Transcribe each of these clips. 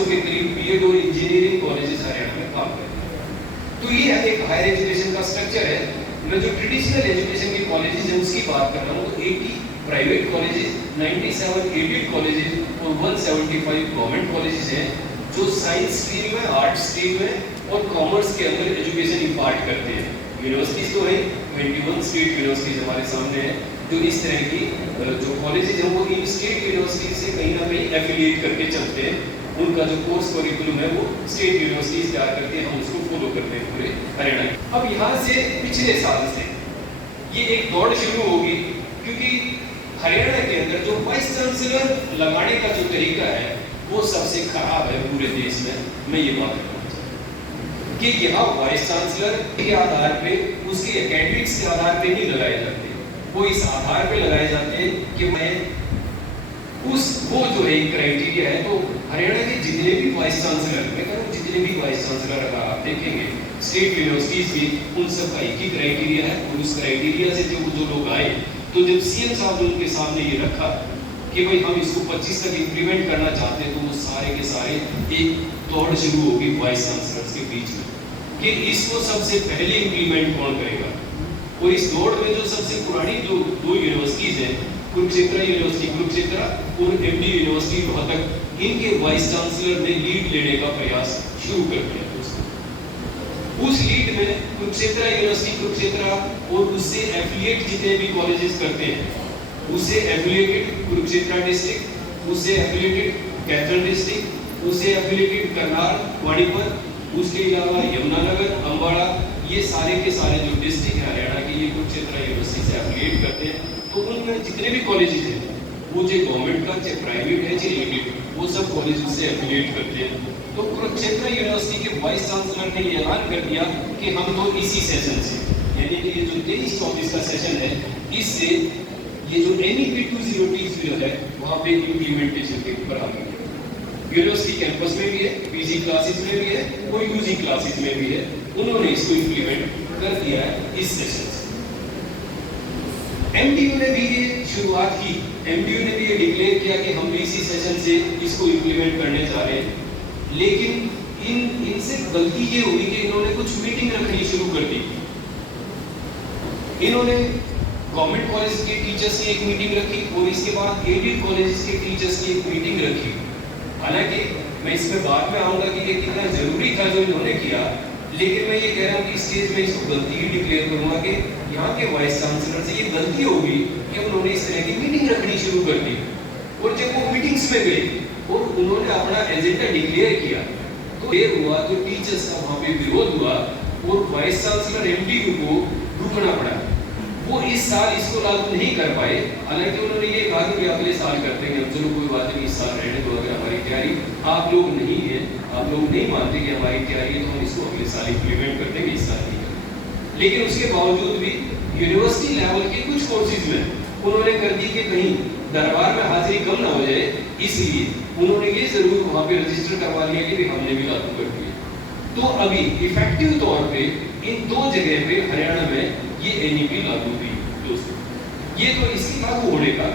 500 के करीब बीएड और इंजीनियरिंग कॉलेजेस हरियाणा में काम करते हैं। तो ये एक हायर एजुकेशन का स्ट्रक्चर है। मैं जो ट्रेडिशनल एजुकेशन के कॉलेजेस हैं उसकी बात कर रहा हूँ, तो 80 प्राइवेट कॉलेजेस, 97 एडेड कॉलेजेस और 175 गवर्नमेंट कॉलेजेस हैं जो साइंस स्ट्रीम में, आर्ट स्ट्रीम में और कॉमर्स के अंदर एजुकेशन इम्पार्ट करते हैं। यूनिवर्सिटीज तो है 21 स्टेट यूनिवर्सिटीज हमारे सामने है जो इस तरह की जो कॉलेजेस हैं वो इन स्टेट यूनिवर्सिटीज से कहीं ना कहीं एफिलिएट करके चलते हैं। उनका जो कोर्स करिकुलम है वो स्टेट यूनिवर्सिटीज तैयार करते हैं, हम उसको फॉलो करते हैं पूरे हरियाणा में। अब यहाँ से पिछले साल से ये एक दौड़ शुरू होगी, क्योंकि हरियाणा के अंदर जो वाइस चांसलर लगाने का जो तरीका है वो सबसे खराब है पूरे देश में। मैं ये बात करना चाहता हूँ कि यहाँ वाइस चांसलर के आधार पे, उसके एकेडमिक्स के आधार पे नहीं लगाए जाते, वो इस आधार पे लगाए जाते हैं कि मैं वो जो है क्राइटेरिया है। तो हरियाणा के जितने भी वाइस चांसलर, मैं कह रहा हूँ जितने भी वाइस चांसलर अगर आप देखेंगे स्टेट यूनिवर्सिटीज की, उन सब का एक ही क्राइटेरिया है और उस क्राइटेरिया से जो लोग आए, तो जब सीएम साहब ने उनके सामने ये रखा कि भाई हम इसको 25 तक इंप्लीमेंट करना चाहते हैं, तो वो सारे के सारे एक दौड़ शुरू होगी वाइस चांसलर्स के बीच में कि इसको सबसे पहले इंप्लीमेंट कौन करेगा। और इस दौड़ में जो सबसे पुरानी जो दो यूनिवर्सिटीज हैं, कुरुक्षेत्र यूनिवर्सिटी कुरुक्षेत्र और एमडी यूनिवर्सिटी रोहतक, इनके वाइस चांसलर ने लीड लेने का प्रयास शुरू कर दिया। उस लीड में कुरुक्षेत्र यूनिवर्सिटी कुरुक्षेत्र और उससे एफिलिएट जितने भी कॉलेजेस करते हैं, उससे एफिलिएटेड कुरुक्षेत्र डिस्ट्रिक्ट, उससे एफिलिएटेड कैथल डिस्ट्रिक्ट, उससे एफिलिएटेड करनाल, वाणीपत, उसके अलावा यमुनानगर, अम्बाड़ा, ये सारे के सारे जो डिस्ट्रिक्ट है हरियाणा के, ये कुरुक्षेत्र यूनिवर्सिटी से एफिलिएट करते हैं। तो उनमें जितने भी कॉलेजेस हैं, वो चाहे गवर्नमेंट का, चाहे प्राइवेट है, चाहे एडेड, वो सब कॉलेज उससे एफिलिएट करते हैं। तो कुरुक्षेत्र यूनिवर्सिटी के वाइस चांसलर ने ये ऐलान कर दिया कि हम तो इसी सेशन से, यानी कि ये जो 23-24 का सेशन है, इससे ये जो NEP 2030 जो है वहाँ पे इम्प्लीमेंटेशन के ऊपर आ गई है। यूनिवर्सिटी कैंपस में भी है, पीजी क्लासेस में भी है और यूजी क्लासेस में भी है, उन्होंने इसको इम्प्लीमेंट कर दिया है इस सेशन से। MDU ने भी ये शुरुआत की, MDU ने भी ये डिक्लेयर किया कि हम भी इसी सेशन से इसको इम्प्लीमेंट करने जा रहे हैं। लेकिन इनसे गलती ये हुई कि इन्होंने कुछ मीटिंग रखनी शुरू कर दी। इन्होंने गवर्नमेंट कॉलेज के टीचर्स की एक मीटिंग रखी और इसके बाद एडेड कॉलेजेस के टीचर्स की एक मीटिंग रखी। हालांकि मैं इसमें बाद में आऊंगा कि ये कितना जरूरी था जो इन्होंने किया, लेकिन मैं ये कह रहा हूँ कि स्टेज में इसको गलती ही डिक्लेयर करूंगा कि यहाँ के वाइस चांसलर से ये गलती होगी कि उन्होंने इस तरह की मीटिंग रखनी शुरू कर दी। और जब वो मीटिंग्स में गए और उन्होंने अपना एजेंडा डिक्लेयर किया, तो ये हुआ तो टीचर्स का वहाँ पे विरोध हुआ और वाइस चांसलर MDU को रुकना पड़ा। वो इस साल इसको लागू नहीं कर पाए। हालांकि उन्होंने ये कहा कि अगले साल करते हैं, चलो कोई बात नहीं, इस साल रहने दो, अगर हमारी तैयारी आप लोग नहीं है, आप लोग नहीं मानते कि हमारी तैयारी है, तो हम इसको अगले साल इंप्लीमेंट कर देंगे, इस साल नहीं करेंगे। लेकिन उसके बावजूद भी यूनिवर्सिटी लेवल के कुछ कोर्सेज में उन्होंने कर दी कि कहीं दरबार में हाजिरी कम ना हो जाए, इसलिए उन्होंने ये जरूर वहाँ पे रजिस्टर करवा लिया कि हमने भी लागू कर दिया। तो अभी इफेक्टिव तौर पे इन दो जगह पे हरियाणा में ये NEP लागू हुई दोस्तों। ये तो इसकी लागू होने का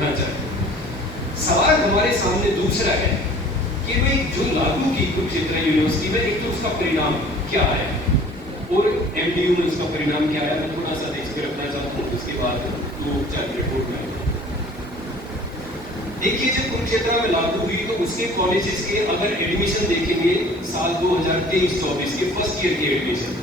ढांचा है। सवाल हमारे सामने दूसरा है कि भाई जो लागू की कुरुक्षेत्र यूनिवर्सिटी में, एक तो उसका परिणाम क्या आया और MDU में उसका परिणाम क्या आया, मैं थोड़ा सा देख के रखना चाहता हूँ, उसके बाद तो चार रिपोर्ट में देखिए। जब कुरुक्षेत्र में लागू हुई तो उसके कॉलेजेस के अगर एडमिशन देखेंगे साल 2023-24 के फर्स्ट ईयर के एडमिशन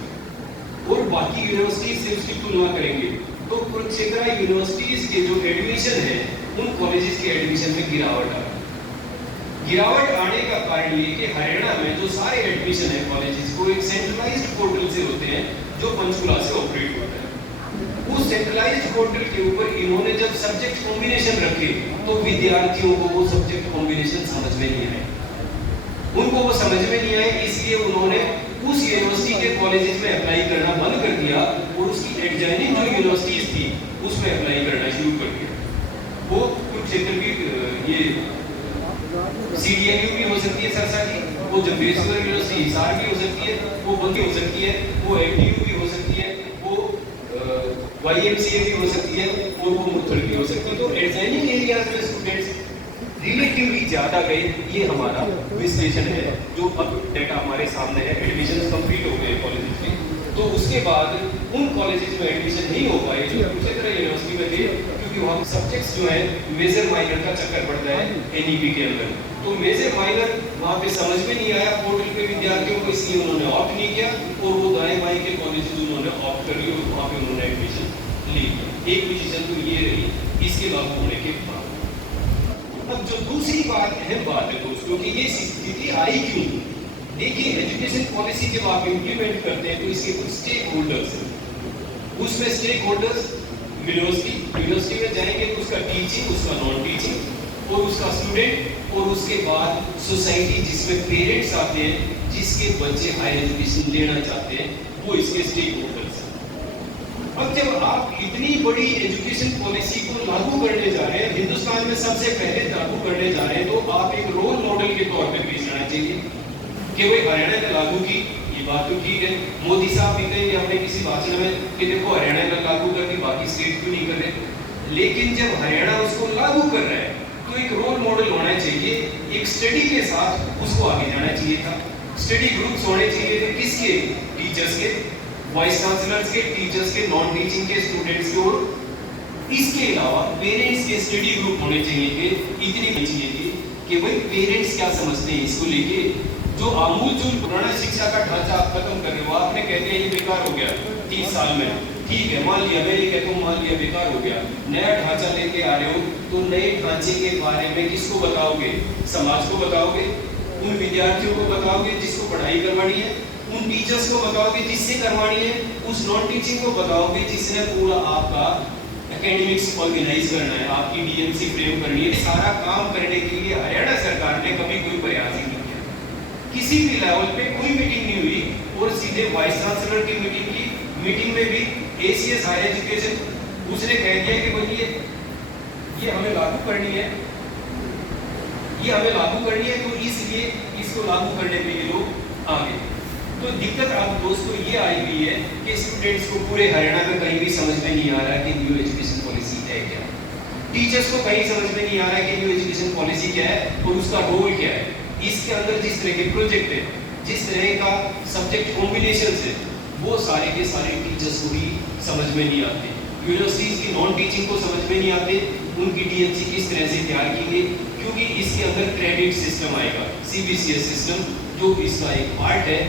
और बाकी यूनिवर्सिटीज से उसकी तुलना करेंगे, तो कुरुक्षेत्र यूनिवर्सिटीज के जो एडमिशन है उन कॉलेजेस के एडमिशन में गिरावट आ रही। गिरावट आने का कारण ये कि हरियाणा में जो सारे एडमिशन है कॉलेजेस को एक सेंट्रलाइज्ड पोर्टल से होते हैं जो पंचकुला से ऑपरेट होता है। उस सेंट्रलाइज्ड पोर्टल के ऊपर इन्होंने जब सब्जेक्ट कॉम्बिनेशन रखे तो विद्यार्थियों को वो सब्जेक्ट कॉम्बिनेशन समझ में नहीं आए, उनको वो समझ में नहीं आए, इसलिए उन्होंने उस यूनिवर्सिटी के कॉलेजेस में अप्लाई करना बंद कर दिया और उसकी एडजॉइनिंग जो यूनिवर्सिटीज थी उसमें अप्लाई करना शुरू कर दिया। वो कुरुक्षेत्र की ये CDMU भी हो सकती है सरसा की, वो जम्बेश्वर यूनिवर्सिटी हिसार की हो सकती है, वो बंकी हो सकती है, वो MDU भी हो सकती है, वो YMCA भी हो सकती है और वो मुथुर भी हो सकती है। तो एडजॉइनिंग एरियाज में स्टूडेंट्स रिलेटिवली ज़्यादा गए, ये हमारा विश्लेषण है। जो अब डेटा हमारे सामने है, एडमिशन कंप्लीट हो गए कॉलेजेस में, तो उसके बाद उन कॉलेजेस में एडमिशन नहीं हो पाए जो दूसरी तरह यूनिवर्सिटी में थे, क्योंकि वहाँ सब्जेक्ट्स जो है मेजर माइनर का चक्कर पड़ता है एनईपी के अंदर। तो मेजर माइनर वहाँ पे समझ में नहीं आया पोर्टल पे विद्यार्थियों को, इसलिए उन्होंने ऑप्ट नहीं किया, और वो दाएं बाएं के कॉलेजेस उन्होंने ऑप्ट कर लिए और वहाँ पे उन्होंने एडमिशन ली। एक पोजीशन तो ये रही इसके लागू होने के बाद। अब जो दूसरी बात अहम बात है दोस्तों कि ये स्थिति आई क्यों। देखिए, एजुकेशन पॉलिसी जब आप इंप्लीमेंट करते हैं तो इसके कुछ स्टेक होल्डर्स हैं। उसमें स्टेक होल्डर्स यूनिवर्सिटी में जाएंगे तो उसका टीचिंग, उसका नॉन टीचिंग और उसका स्टूडेंट, और उसके बाद सोसाइटी जिसमें पेरेंट्स आते हैं जिसके बच्चे हायर एजुकेशन लेना चाहते हैं, वो इसके स्टेक होल्डर्स हैं। अब जब आप इतनी बड़ी एजुकेशन पॉलिसी को लागू करने जा रहे हैं, हिंदुस्तान में सबसे पहले लागू करने जा रहे हैं, तो आप एक रोल मॉडल के तौर पे पेश आना चाहिए कि भाई हरियाणा ने लागू की, ये बात तो ठीक है। मोदी साहब भी कहेंगे अपने किसी भाषण में कि देखो हरियाणा ने लागू कर दी, बाकी स्टेट क्यों नहीं कर रहे। लेकिन जब हरियाणा उसको लागू कर रहा है तो एक रोल मॉडल होना चाहिए, एक स्टडी के साथ उसको आगे जाना चाहिए था। स्टडी ग्रुप्स होने चाहिए थे, किसके? टीचर्स के, वाइस चांसलर्स के, टीचर्स के, नॉन टीचिंग के, स्टूडेंट्स के, और इसके अलावा पेरेंट्स के स्टडी ग्रुप होने चाहिए थे। इतनी चाहिए थी कि भाई पेरेंट्स क्या समझते हैं इसको लेके। जो आमूल पुराना शिक्षा का ढांचा आप खत्म कर रहे हो, आपने कहते हैं ये बेकार हो गया 30 साल में, ठीक है मान लिया, मैं ये कहता हूँ मान लिया बेकार हो गया, नया ढांचा लेके आ रहे हो, तो नए ढांचे के बारे में किसको बताओगे? समाज को बताओगे, उन विद्यार्थियों को बताओगे जिसको पढ़ाई करवानी है, उन टीचर्स को बताओगे जिससे करवानी है, उस नॉन टीचिंग को बताओगे जिसने पूरा आपका एकेडमिक्स ऑर्गेनाइज करना है, आपकी डीएमसी फ्रेम करनी है। सारा काम करने के लिए हरियाणा सरकार ने कभी कोई प्रयास ही नहीं किया, किसी भी लेवल पे कोई मीटिंग नहीं हुई, और सीधे वाइस चांसलर की मीटिंग की। मीटिंग में भी एसीएस हायर एजुकेशन उसने कह दिया कि भाई ये हमें लागू करनी है, ये हमें लागू करनी है, तो इसलिए इसको लागू करने में ये लोग आ गए। तो दिक्कत अब दोस्तों ये आई हुई है कि स्टूडेंट्स को पूरे हरियाणा में कहीं भी समझ में नहीं आ रहा है कि न्यू एजुकेशन पॉलिसी है क्या। टीचर्स को कहीं समझ में नहीं आ रहा है कि न्यू एजुकेशन पॉलिसी क्या है और उसका रोल क्या है। इसके अंदर जिस तरह के प्रोजेक्ट है, जिस तरह का सब्जेक्ट कॉम्बिनेशन है, वो सारे के सारे टीचर्स को भी समझ में नहीं आते। यूनिवर्सिटीज की नॉन टीचिंग को समझ में नहीं आते, उनकी डीएमसी किस तरह से तैयार की गई, क्योंकि इसके अंदर क्रेडिट सिस्टम आएगा, सीबीसीएस सिस्टम, जो इसका एक पार्ट है,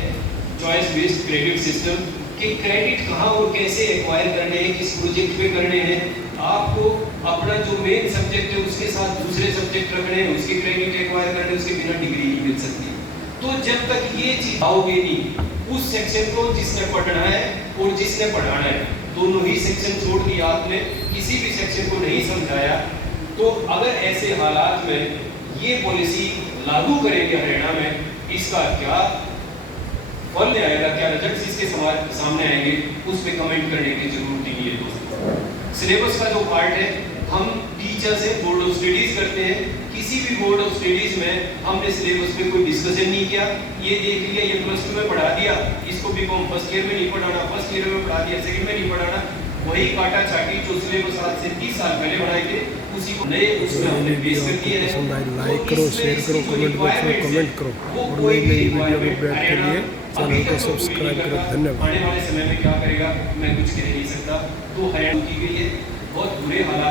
चॉइस बेस्ड क्रेडिट सिस्टम, कि क्रेडिट कहाँ और कैसे एक्वायर करने हैं, किस प्रोजेक्ट पे करने हैं। आपको अपना जो मेन सब्जेक्ट है उसके साथ दूसरे सब्जेक्ट रखने हैं, उसके क्रेडिट एक्वायर करने, उसके बिना डिग्री नहीं मिल सकती। तो जब तक ये चीज आओगे नहीं, उस सेक्शन को जिसने पढ़ना है और जिसने पढ़ाना है, दोनों ही सेक्शन छोड़ दिया आपने, किसी भी सेक्शन को नहीं समझाया, तो अगर ऐसे हालात में ये पॉलिसी लागू करेंगे हरियाणा में, इसका क्या फल आएगा, क्या रिजल्ट्स इसके सामने आएंगे, उस पर कमेंट करने की जरूरत नहीं है दोस्तों। सिलेबस का जो पार्ट है, हम टीचर से बोर्ड ऑफ स्टडीज करते हैं, किसी भी बोर्ड ऑफ स्टडीज में हमने सिलेबस पे कोई डिस्कशन नहीं किया। ये देख लिया, ये प्लस 2 में पढ़ा दिया, इसको भी हम फर्स्ट ईयर में नहीं पढ़ाना, फर्स्ट ईयर में पढ़ा दिया, सेकंड में नहीं पढ़ाना, वही काटा चाटी जो सिलेबस आज से 30 साल पहले बनाए थे, उसी को नए उसमें हमने बेस कर दिया है। लाइक करो, शेयर करो, कमेंट बॉक्स में कमेंट करो, और नई नई वीडियो अपडेट के लिए चैनल को सब्सक्राइब करो। धन्यवाद। आने वाले समय में क्या करेगा मैं कुछ कह नहीं सकता। तो हरियाणा की गई है, बहुत बुरे हालात